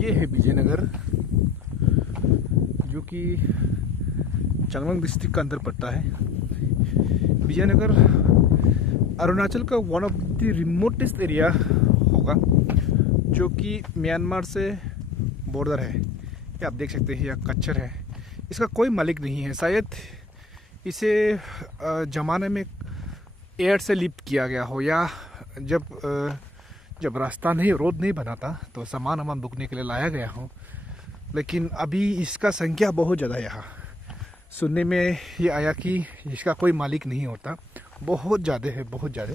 ये है विजयनगर, जो कि चांगलांग डिस्ट्रिक्ट का अंदर पड़ता है। विजयनगर अरुणाचल का one of the remotest area होगा, जो कि म्यांमार से बॉर्डर है। ये आप देख सकते हैं, यह कच्चर है, इसका कोई मालिक नहीं है। शायद इसे ज़माने में एयर से लिफ्ट किया गया हो, या जब रास्ता नहीं, रोड नहीं बना था तो सामान बुकने के लिए लाया गया हो। लेकिन अभी इसका संख्या बहुत ज़्यादा है। यहाँ सुनने में ये आया कि इसका कोई मालिक नहीं होता, बहुत ज़्यादा है, बहुत ज़्यादा।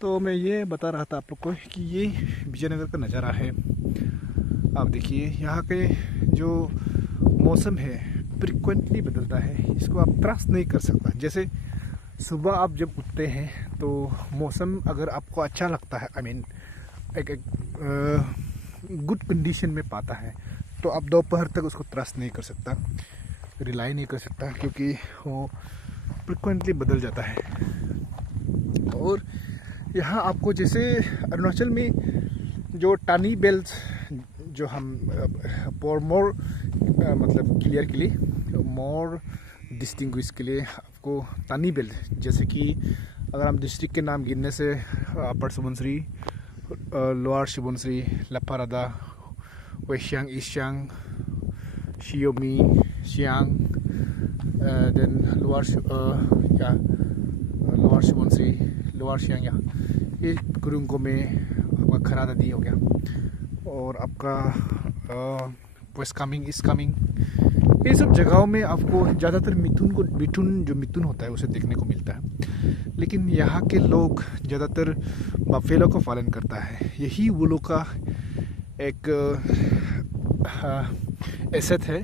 तो मैं ये बता रहा था आप लोग को कि ये विजयनगर का नज़ारा है। आप देखिए, यहाँ के जो मौसम है फ्रिक्वेंटली बदलता है, इसको आप ट्रस्ट नहीं कर सकता। जैसे सुबह आप जब उठते हैं तो मौसम अगर आपको अच्छा लगता है, एक गुड कंडीशन में पाता है, तो आप दोपहर तक उसको ट्रस्ट नहीं कर सकता, रिलाई नहीं कर सकता, क्योंकि वो फ्रिक्वेंटली बदल जाता है। और यहाँ आपको जैसे अरुणाचल में जो टानी बेल्ट, जो हम फॉर मोर मतलब क्लियर के लिए, मोर डिस्टिंग्विश के लिए आपको टानी बेल्ट, जैसे कि अगर हम डिस्ट्रिक्ट के नाम गिनने से upper Subansiri, lower Subansiri, Lepa Rada, west Siang, east Siang, Shi Yomi, Siang, then lower Subansiri, lower Siang, ये कुरुंगो में आपका खरा नदी हो गया, और आपका वेस्ट कामेंग, ईस्ट कामेंग, ये सब जगहों में आपको ज़्यादातर मिथुन होता है उसे देखने को मिलता है। लेकिन यहाँ के लोग ज़्यादातर बफेलो का पालन करता है। यही वो लोग का एक एसेट है,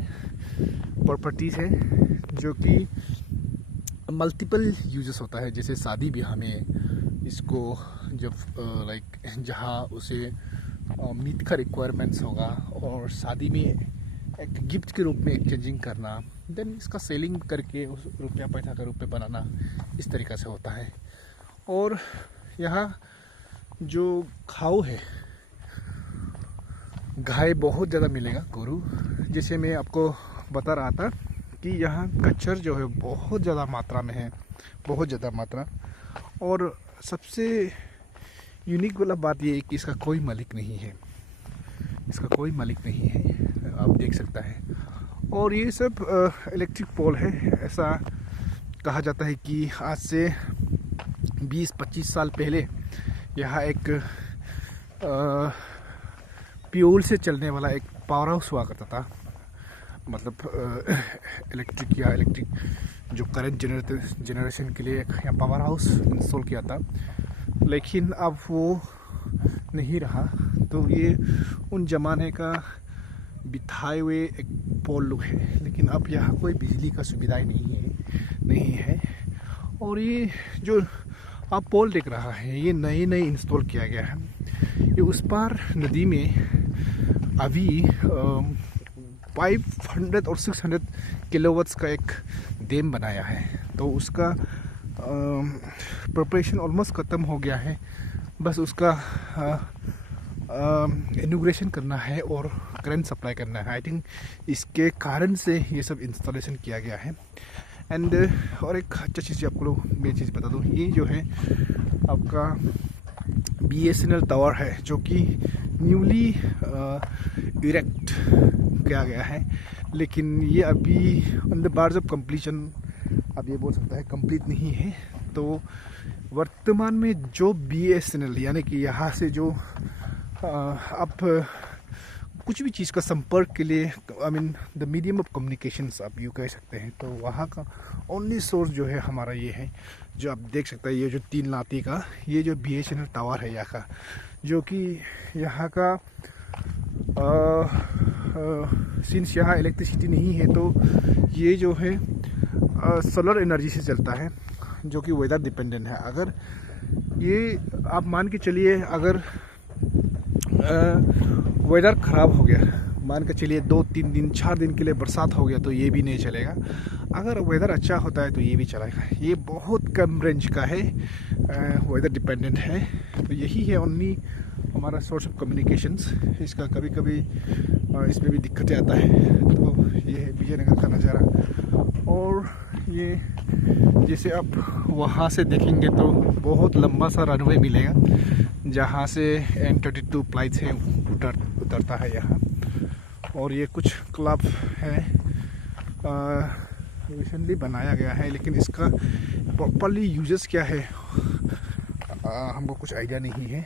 प्रॉपर्टीज़ है, जो कि मल्टीपल यूजेस होता है। जैसे शादी ब्याह में इसको जब जहाँ उसे मीट का रिक्वायरमेंट्स होगा, और शादी में एक गिफ्ट के रूप में एक्सचेंजिंग करना, देन इसका सेलिंग करके उस रुपया पैसा का रुपये बनाना, इस तरीक़ा से होता है। और यहाँ जो खाओ है, गाय बहुत ज़्यादा मिलेगा, गोरू। जैसे मैं आपको बता रहा था कि यहाँ कच्चर जो है बहुत ज़्यादा मात्रा में है, बहुत ज़्यादा मात्रा। और सबसे यूनिक वाला बात ये है कि इसका कोई मालिक नहीं है, इसका कोई मालिक नहीं है, आप देख सकता है। और ये सब इलेक्ट्रिक पोल है। ऐसा कहा जाता है कि आज से 20-25 साल पहले यहाँ एक फ्यूल से चलने वाला एक पावर हाउस हुआ करता था, मतलब इलेक्ट्रिक जो करंट जनरेशन के लिए यहाँ पावर हाउस इंस्टॉल किया था। लेकिन अब वो नहीं रहा, तो ये उन ज़माने का बिठाए हुए एक पोल लुक है। लेकिन अब यहाँ कोई बिजली का सुविधा नहीं है। और ये जो आप पोल देख रहा है, ये नए इंस्टॉल किया गया है। ये उस पार नदी में अभी 500 और 600 किलोवाट्स का एक डैम बनाया है। तो उसका प्रिपरेशन ऑलमोस्ट ख़त्म हो गया है, बस उसका इनॉग्रेशन करना है और करंट सप्लाई करना है। आई थिंक इसके कारण से ये सब इंस्टॉलेशन किया गया है। एंड और एक अच्छा चीज़ आपको मैं चीज़ बता दूँ, ये जो है आपका BSNL टावर है, जो कि न्यूली इरेक्ट किया गया है। लेकिन ये अभी on the barge of completion, अब ये बोल सकता है कंप्लीट नहीं है। तो वर्तमान में जो BSNL यानी कि यहाँ से जो आप कुछ भी चीज़ का संपर्क के लिए, द मीडियम ऑफ कम्युनिकेशंस आप यूँ कह सकते हैं, तो वहाँ का ओनली सोर्स जो है हमारा ये है, जो आप देख सकते हैं। ये जो 3 लाती का ये जो BSNL टावर है यहाँ का, जो कि यहाँ का सिंस यहाँ इलेक्ट्रिसिटी नहीं है, तो ये जो है सोलर एनर्जी से चलता है, जो कि वेदर डिपेंडेंट है। अगर ये आप मान के चलिए, अगर वेदर ख़राब हो गया, मान के चलिए 2-3 दिन 4 दिन के लिए बरसात हो गया, तो ये भी नहीं चलेगा। अगर वेदर अच्छा होता है तो ये भी चलेगा। ये बहुत कम रेंज का है, वेदर डिपेंडेंट है। तो यही है ओनली हमारा सोर्स ऑफ कम्युनिकेशंस, इसका कभी कभी इसमें भी दिक्कतें आता है। तो ये है विजयनगर का नज़ारा। और ये जैसे आप वहाँ से देखेंगे तो बहुत लंबा सा रनवे मिलेगा जहाँ से M32 फ्लाइट से उतरता है यहाँ। और ये कुछ क्लब है, रिसेंटली बनाया गया है, लेकिन इसका प्रॉपरली यूजेस क्या है हमको कुछ आइडिया नहीं है।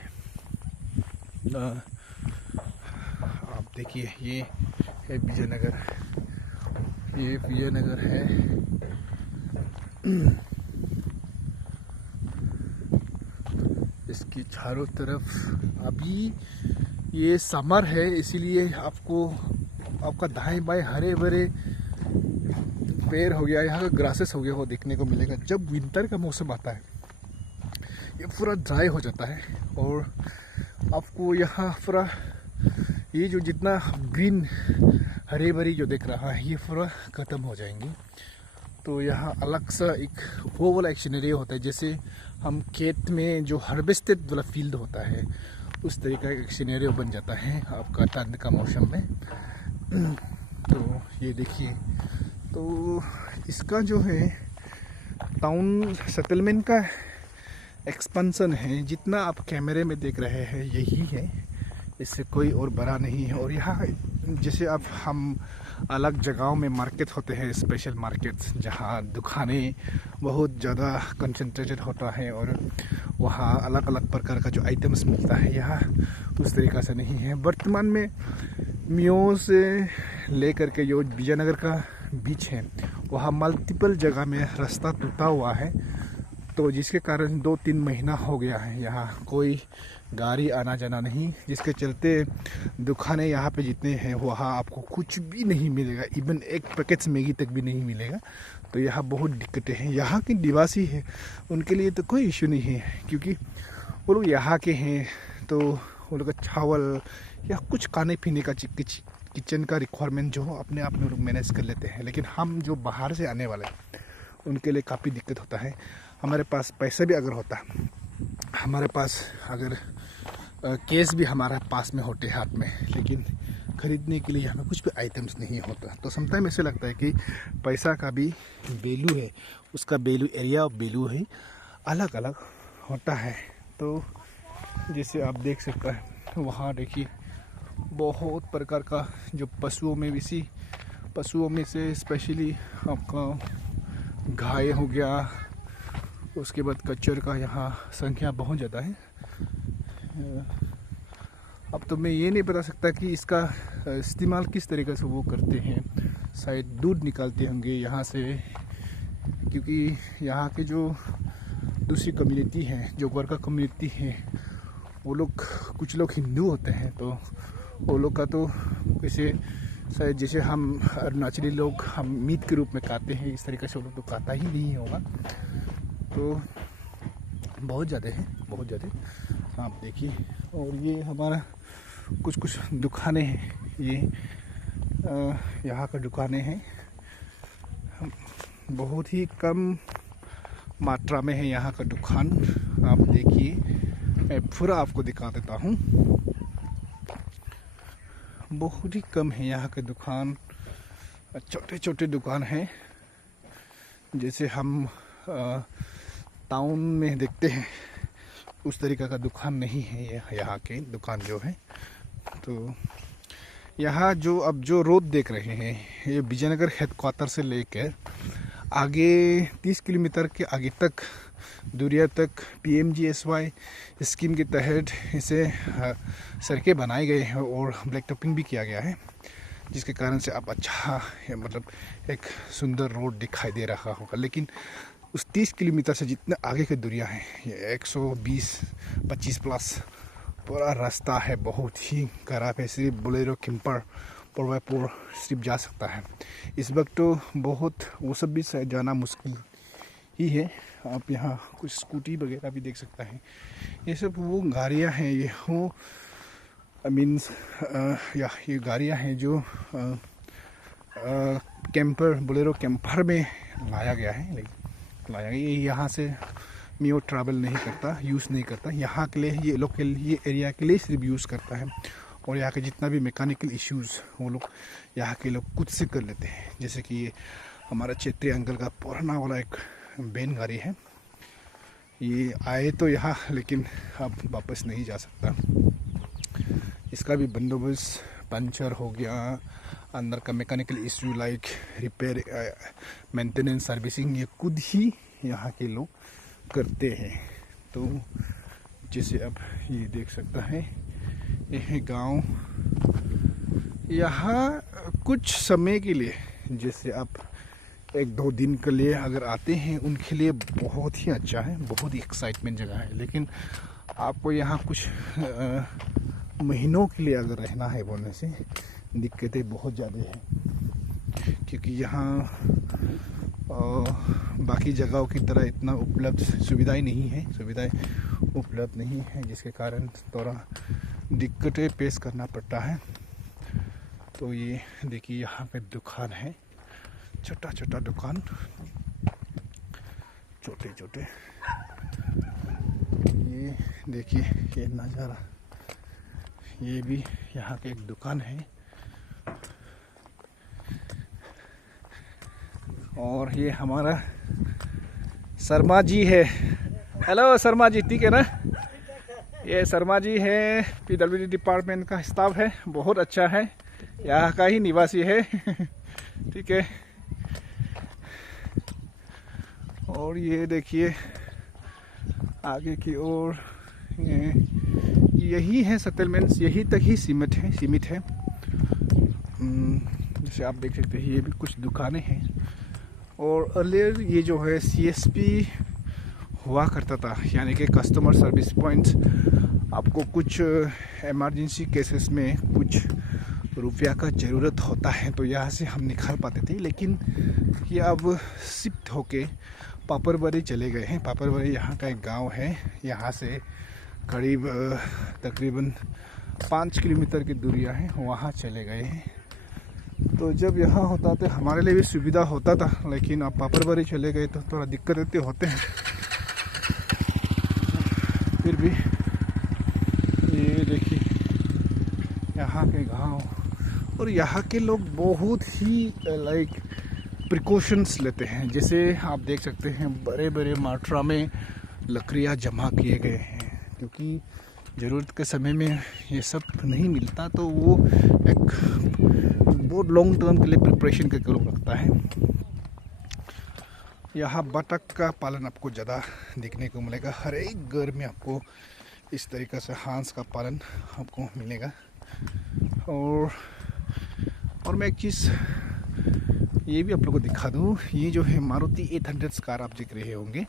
आप देखिए ये है विजयनगर, ये विजयनगर है। इसकी चारों तरफ अभी ये समर है, इसीलिए आपका दाएं बाएं हरे भरे पेड़ हो गया, यहाँ का ग्रासेस हो गया, वो देखने को मिलेगा। जब विंटर का मौसम आता है ये पूरा ड्राई हो जाता है और आपको यहाँ पूरा ये जो जितना ग्रीन हरे भरी जो दिख रहा है ये पूरा ख़त्म हो जाएंगे। तो यहाँ अलग सा एक वो वाला एक सिनेरियो होता है, जैसे हम खेत में जो हार्वेस्टेड वाला फील्ड होता है उस तरीके का एक सिनेरियो बन जाता है आपका ठंड का मौसम में। तो ये देखिए, तो इसका जो है टाउन सेटलमेंट का एक्सपेंशन है, जितना आप कैमरे में देख रहे हैं यही है, इससे कोई और बड़ा नहीं है। और यहाँ जैसे अब हम अलग जगहों में मार्केट होते हैं, स्पेशल मार्केट्स, जहाँ दुकानें बहुत ज़्यादा कंसंट्रेटेड होता है और वहाँ अलग अलग प्रकार का जो आइटम्स मिलता है, यहाँ उस तरीक़ा से नहीं है। वर्तमान में मियो से लेकर के जो विजयनगर का बीच है वहाँ मल्टीपल जगह में रास्ता टूटा हुआ है, तो जिसके कारण 2-3 महीना हो गया है यहाँ कोई गाड़ी आना जाना नहीं, जिसके चलते दुकानें यहाँ पे जितने हैं वहाँ आपको कुछ भी नहीं मिलेगा, इवन एक पैकेट मैगी तक भी नहीं मिलेगा। तो यहाँ बहुत दिक्कतें हैं। यहाँ के निवासी हैं उनके लिए तो कोई इशू नहीं है, क्योंकि वो लोग यहाँ के हैं, तो वो लोग का चावल या कुछ खाने पीने का किचन का रिक्वायरमेंट जो अपने आप में लोग मैनेज कर लेते हैं। लेकिन हम जो बाहर से आने वाले उनके लिए काफ़ी दिक्कत होता है। हमारे पास पैसा भी अगर होता, हमारे पास अगर केस भी हमारे पास में होते हाथ में, लेकिन ख़रीदने के लिए हमें कुछ भी आइटम्स नहीं होता। तो समटाइम ऐसे लगता है कि पैसा का भी वैल्यू है, उसका वैल्यू, एरिया ऑफ वैल्यू है, अलग अलग होता है। तो जैसे आप देख सकते हैं वहाँ देखिए बहुत प्रकार का जो पशुओं में से स्पेशली आपका गाय हो गया, उसके बाद कच्चर का यहाँ संख्या बहुत ज़्यादा है। अब तो मैं ये नहीं बता सकता कि इसका इस्तेमाल किस तरीके से वो करते हैं, शायद दूध निकालते होंगे यहाँ से, क्योंकि यहाँ के जो दूसरी कम्युनिटी है, जो गोरखा कम्युनिटी है, वो लोग कुछ लोग हिंदू होते हैं, तो वो लोग का तो कैसे शायद जैसे हम अरुणाचली लोग हम मीट के रूप में खाते हैं, इस तरीके से वो लोग तो खाता ही नहीं होगा। तो बहुत ज़्यादा है, बहुत ज़्यादा। आप देखिए, और ये हमारा कुछ दुकानें हैं, ये यहाँ का दुकानें हैं, बहुत ही कम मात्रा में है यहाँ का दुकान। आप देखिए, मैं पूरा आपको दिखा देता हूँ, बहुत ही कम है यहाँ के दुकान, छोटे छोटे दुकान हैं, जैसे हम टाउन में देखते हैं उस तरीक़े का दुकान नहीं है यहाँ के दुकान जो है। तो यहाँ जो रोड देख रहे हैं ये विजयनगर हेडक्वार्टर से लेकर आगे 30 किलोमीटर के आगे तक दूरिया तक PMGSY स्कीम के तहत इसे सड़कें बनाए गए हैं और ब्लैक टॉपिंग भी किया गया है, जिसके कारण से आप अच्छा मतलब एक सुंदर रोड दिखाई दे रहा होगा। लेकिन उस 30 किलोमीटर से जितने आगे की दूरियां हैं, ये 120-25 प्लस पूरा रास्ता है, बहुत ही खराब है। सिर्फ बोलेरो कैंपर पर सिर्फ जा सकता है। इस वक्त तो बहुत वो सब भी जाना मुश्किल ही है। आप यहाँ कुछ स्कूटी वगैरह भी देख सकते हैं, ये सब वो गाड़ियाँ हैं, ये वो मीन्स या ये गाड़ियाँ हैं जो कैंपर बोलेरो कैंपर में लाया गया है। ये यहाँ से मियो ट्रैवल नहीं करता, यूज़ नहीं करता। यहाँ के लिए ये लोग के लिए एरिया के लिए सिर्फ यूज़ करता है। और यहाँ के जितना भी मैकेनिकल इश्यूज़ वो लोग यहाँ के लोग खुद से कर लेते हैं। जैसे कि ये हमारा क्षेत्रीय अंकल का पुराना वाला एक बैन गाड़ी है, ये आए तो यहाँ लेकिन अब वापस नहीं जा सकता। इसका भी बंदोबस्त, पंचर हो गया, अंदर का mechanical issue like repair, maintenance, servicing, ये खुद ही यहाँ के लोग करते हैं। तो जैसे अब ये देख सकता है, ये है गाँव। यहाँ कुछ समय के लिए, जैसे आप 1-2 दिन के लिए अगर आते हैं, उनके लिए बहुत ही अच्छा है, बहुत ही एक्साइटमेंट जगह है। लेकिन आपको यहाँ कुछ महीनों के लिए अगर रहना है बोलने से दिक्कतें बहुत ज़्यादा हैं, क्योंकि यहाँ बाकी जगहों की तरह इतना उपलब्ध सुविधाएं नहीं है, उपलब्ध नहीं है, जिसके कारण थोड़ा दिक्कतें पेश करना पड़ता है। तो ये देखिए यहाँ पे दुकान है, छोटा छोटा दुकान, छोटे छोटे। ये देखिए ये नज़ारा, ये भी यहाँ के एक दुकान है। और ये हमारा शर्मा जी है। हेलो शर्मा जी, ठीक है ना? ये शर्मा जी है, PWD डिपार्टमेंट का स्टाफ है, बहुत अच्छा है, यहाँ का ही निवासी है। ठीक है। और ये देखिए आगे की ओर यही है सेटलमेंट्स, यही तक ही सीमित है। जैसे आप देख सकते हैं, ये भी कुछ दुकानें हैं। और अर्लियर ये जो है CSP हुआ करता था, यानी कि कस्टमर सर्विस पॉइंट्स। आपको कुछ इमरजेंसी केसेस में कुछ रुपया का ज़रूरत होता है तो यहाँ से हम निकाल पाते थे। लेकिन ये अब शिफ्ट होके पापड़बरी चले गए हैं। पापड़बरी यहाँ का एक गांव है, यहाँ से करीब तकरीबन 5 किलोमीटर की दूरियाँ हैं, वहाँ चले गए हैं। तो जब यहाँ होता तो हमारे लिए भी सुविधा होता था, लेकिन अब पापड़बरी चले गए तो थोड़ा दिक्कतें होते हैं। फिर भी ये देखिए यहाँ के गांव, और यहाँ के लोग बहुत ही लाइक प्रिकॉशंस लेते हैं। जैसे आप देख सकते हैं, बड़े बड़े मात्रा में लकड़ियाँ जमा किए गए हैं, क्योंकि ज़रूरत के समय में ये सब नहीं मिलता, तो वो एक बहुत लॉन्ग टर्म के लिए प्रिपरेशन करके लोग रखता है। यहाँ बतख का पालन आपको ज़्यादा देखने को मिलेगा। हर एक घर में आपको इस तरीक़े से हंस का पालन आपको मिलेगा। और मैं एक चीज़ ये भी आप लोगों को दिखा दूँ, ये जो है मारुति 800 कार आप देख रहे होंगे,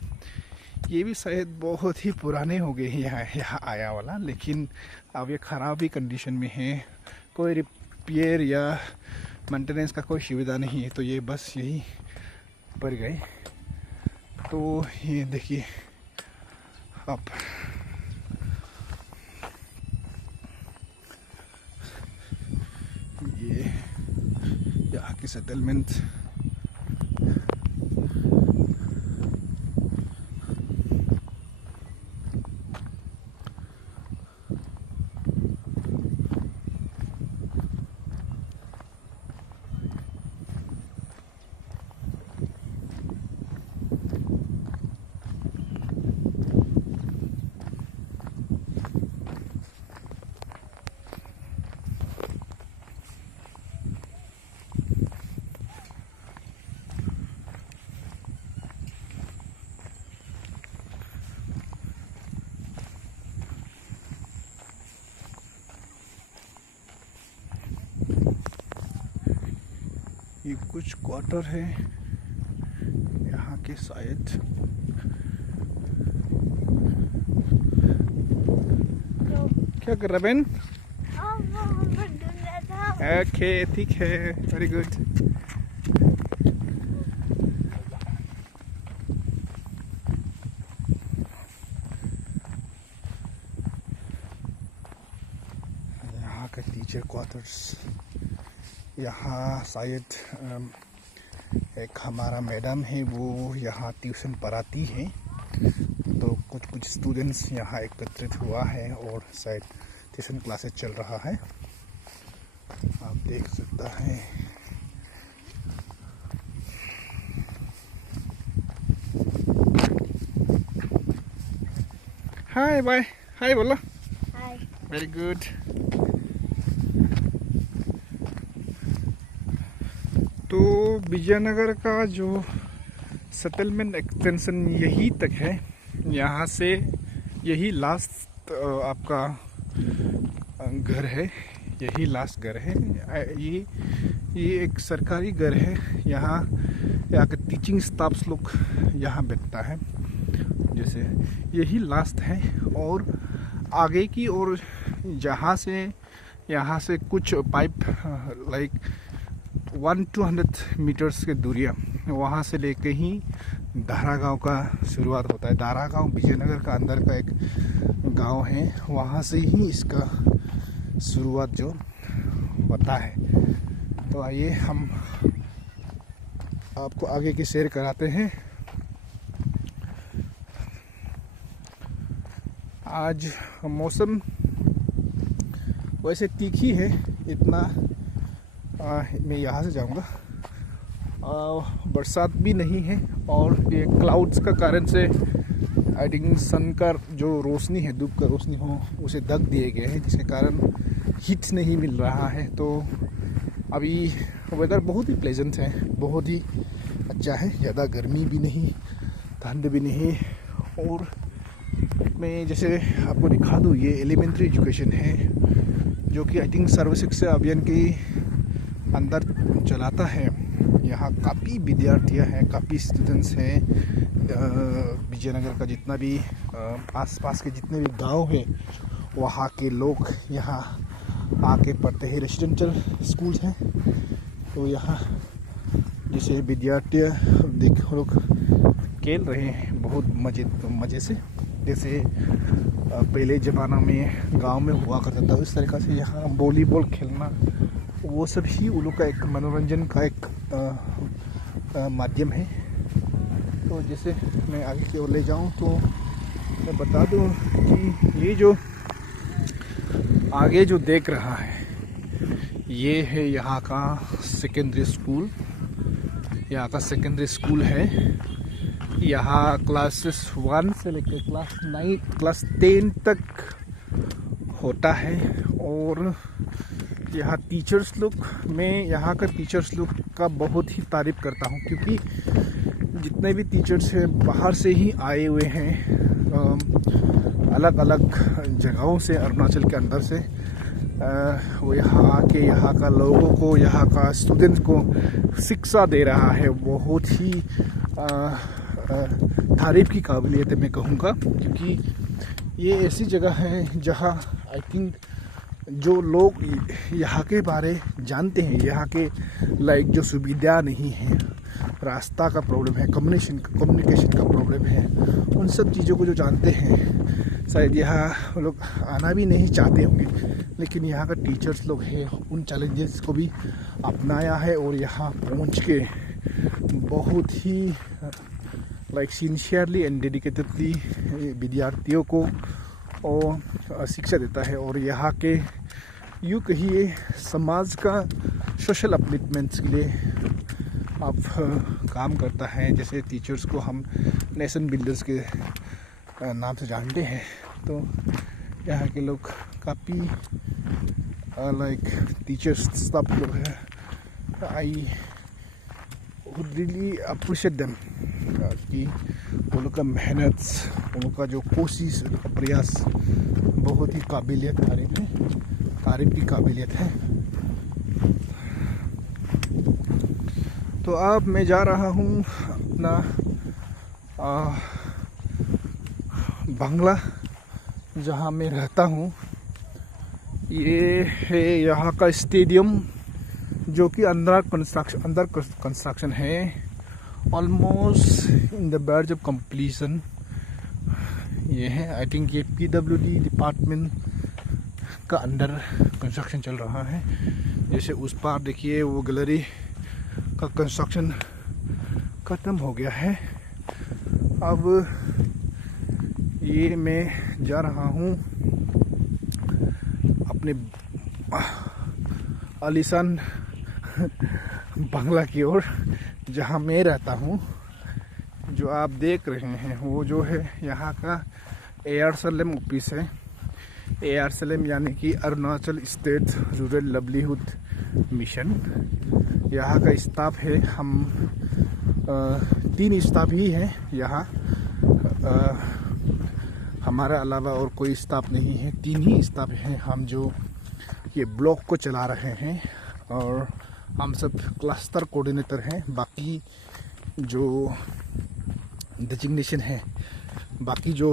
ये भी शायद बहुत ही पुराने हो गए हैं यहाँ आया वाला, लेकिन अब ये ख़राब ही कंडीशन में है। कोई रिपेयर या मेंटेनेंस का कोई सुविधा नहीं है, तो ये बस यही पर गए। तो ये देखिए आप ये यहाँ की सेटलमेंट। ये कुछ क्वार्टर है यहाँ के शायद। क्या कर रहा बेन? ओके ठीक है, वेरी गुड। यहाँ का टीचर क्वार्टर्स, यहाँ शायद एक हमारा मैडम है, वो यहाँ ट्यूशन पढ़ाती है, तो कुछ स्टूडेंट्स यहाँ एकत्रित हुआ है और शायद ट्यूशन क्लासेस चल रहा है, आप देख सकता है। हाय बाय, हाय बोलो। हाय। Very good. तो विजयनगर का जो सेटलमेंट एक्सटेंशन यही तक है, यहाँ से यही लास्ट आपका घर है, यही लास्ट घर है। ये एक सरकारी घर है। यहाँ के टीचिंग स्टाफ्स लोग यहाँ बैठता है, जैसे यही लास्ट है। और आगे की और यहाँ से कुछ पाइप लाइक 100-200 मीटर्स के दूरियाँ, वहाँ से लेके ही दारा गांव का शुरुआत होता है। दारा गांव विजयनगर का अंदर का एक गांव है, वहाँ से ही इसका शुरुआत जो होता है। तो आइए हम आपको आगे की सैर कराते हैं। आज मौसम वैसे तीखी है, इतना मैं यहाँ से जाऊँगा, बरसात भी नहीं है। और ये क्लाउड्स का कारण से आई थिंक सन का जो रोशनी है, धूप का रोशनी हो, उसे ढक दिए गए हैं, जिसके कारण हीट नहीं मिल रहा है। तो अभी वेदर बहुत ही प्लेजेंट है, बहुत ही अच्छा है, ज़्यादा गर्मी भी नहीं, ठंड भी नहीं। और मैं जैसे आपको दिखा दूँ, ये एलिमेंट्री एजुकेशन है जो कि आई थिंक सर्व शिक्षा अभियान के अंदर चलाता है। यहाँ काफ़ी विद्यार्थियाँ हैं, काफ़ी स्टूडेंट्स हैं। विजयनगर का जितना भी आसपास के जितने भी गांव हैं, वहाँ के लोग यहाँ आके पढ़ते हैं। रेसिडेंशियल स्कूल हैं, तो यहाँ जैसे विद्यार्थी देख लोग खेल रहे हैं बहुत मज़े से। जैसे पहले ज़माना में गांव में हुआ करता था, उस तरीक़ा से यहाँ वॉलीबॉल खेलना, वो सब ही उन लोग का एक मनोरंजन का एक माध्यम है। तो जैसे मैं आगे की ओर ले जाऊँ तो मैं बता दूँ कि ये जो आगे जो देख रहा है, ये है यहाँ का सेकेंडरी स्कूल। यहाँ का सेकेंडरी स्कूल है। यहाँ क्लासेस 1 से लेकर क्लास 10 तक होता है। और यहाँ टीचर्स लोग, मैं यहाँ का टीचर्स लोग का बहुत ही तारीफ़ करता हूँ, क्योंकि जितने भी टीचर्स हैं बाहर से ही आए हुए हैं, अलग अलग जगहों से, अरुणाचल के अंदर से। वो यहाँ आके यहाँ का लोगों को, यहाँ का स्टूडेंट्स को शिक्षा दे रहा है। बहुत ही तारीफ़ की काबिलियत है, मैं कहूँगा, क्योंकि ये ऐसी जगह है जहाँ आई थिंक जो लोग यहाँ के बारे जानते हैं, यहाँ के लाइक जो सुविधा नहीं है, रास्ता का प्रॉब्लम है, कम्युनिकेशन का प्रॉब्लम है, उन सब चीज़ों को जो जानते हैं, शायद यहाँ लोग आना भी नहीं चाहते होंगे, लेकिन यहाँ का टीचर्स लोग हैं, उन चैलेंजेस को भी अपनाया है और यहाँ पहुँच के बहुत ही लाइक सिंसियरली एंड डेडिकेटेडली विद्यार्थियों को और शिक्षा देता है। और यहाँ के यूँ कहिए समाज का सोशल अपलिफ्टमेंट्स के लिए आप काम करता है। जैसे टीचर्स को हम नेशन बिल्डर्स के नाम से जानते हैं, तो यहाँ के लोग काफ़ी लाइक टीचर्स स्टाफ लोग हैं। I would really appreciate them कि वो लोग का मेहनत, उन लोग का जो कोशिश, उन लोग का प्रयास बहुत ही तारीफ की काबिलियत है। तो अब मैं जा रहा हूँ अपना बंगला, जहाँ मैं रहता हूँ। ये है यहाँ का स्टेडियम, जो कि अंडर कंस्ट्रक्शन है, almost in the verge of completion. ये है, आई थिंक ये PWD डिपार्टमेंट का अंडर कंस्ट्रक्शन चल रहा है। जैसे उस पार देखिए वो गैलरी का कंस्ट्रक्शन ख़त्म हो गया है। अब ये मैं जा रहा हूँ अपने आलीशान बंगला की ओर, जहाँ मैं रहता हूँ। जो आप देख रहे हैं वो जो है यहाँ का ARSLM ऑफिस है। ARSLM यानी कि Arunachal state rural livelihood mission. यहाँ का स्टाफ है, हम 3 स्टाफ ही हैं यहाँ। हमारा अलावा और कोई स्टाफ नहीं है, 3 ही स्टाफ हैं हम जो ये ब्लॉक को चला रहे हैं। और हम सब क्लस्टर कोऑर्डिनेटर हैं। बाकी जो डिजिग्नेशन है, बाकी जो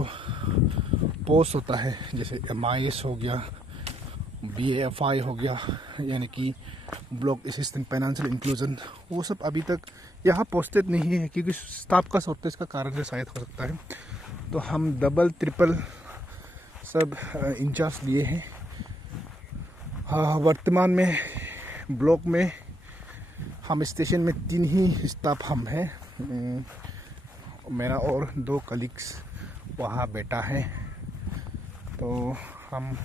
पोस्ट होता है, जैसे MIS हो गया, BAFI हो गया, यानी कि ब्लॉक असिस्टेंट फाइनेंशियल इंक्लूजन, वो सब अभी तक यहाँ पोस्टेड नहीं है, क्योंकि स्टाफ का शॉर्टेज का कारण से शायद हो सकता है। तो हम डबल ट्रिपल सब इंचार्ज लिए हैं। वर्तमान में ब्लॉक में हम स्टेशन में 3 ही स्टाफ हम हैं। मेरा और 2 कलीग्स वहाँ बैठा है। तो हम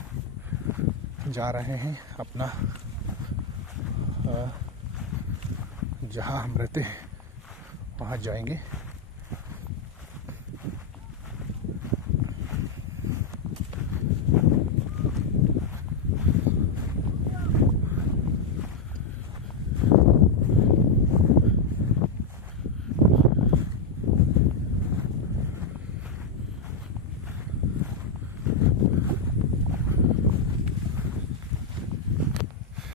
जा रहे हैं अपना जहाँ हम रहते हैं वहाँ जाएंगे।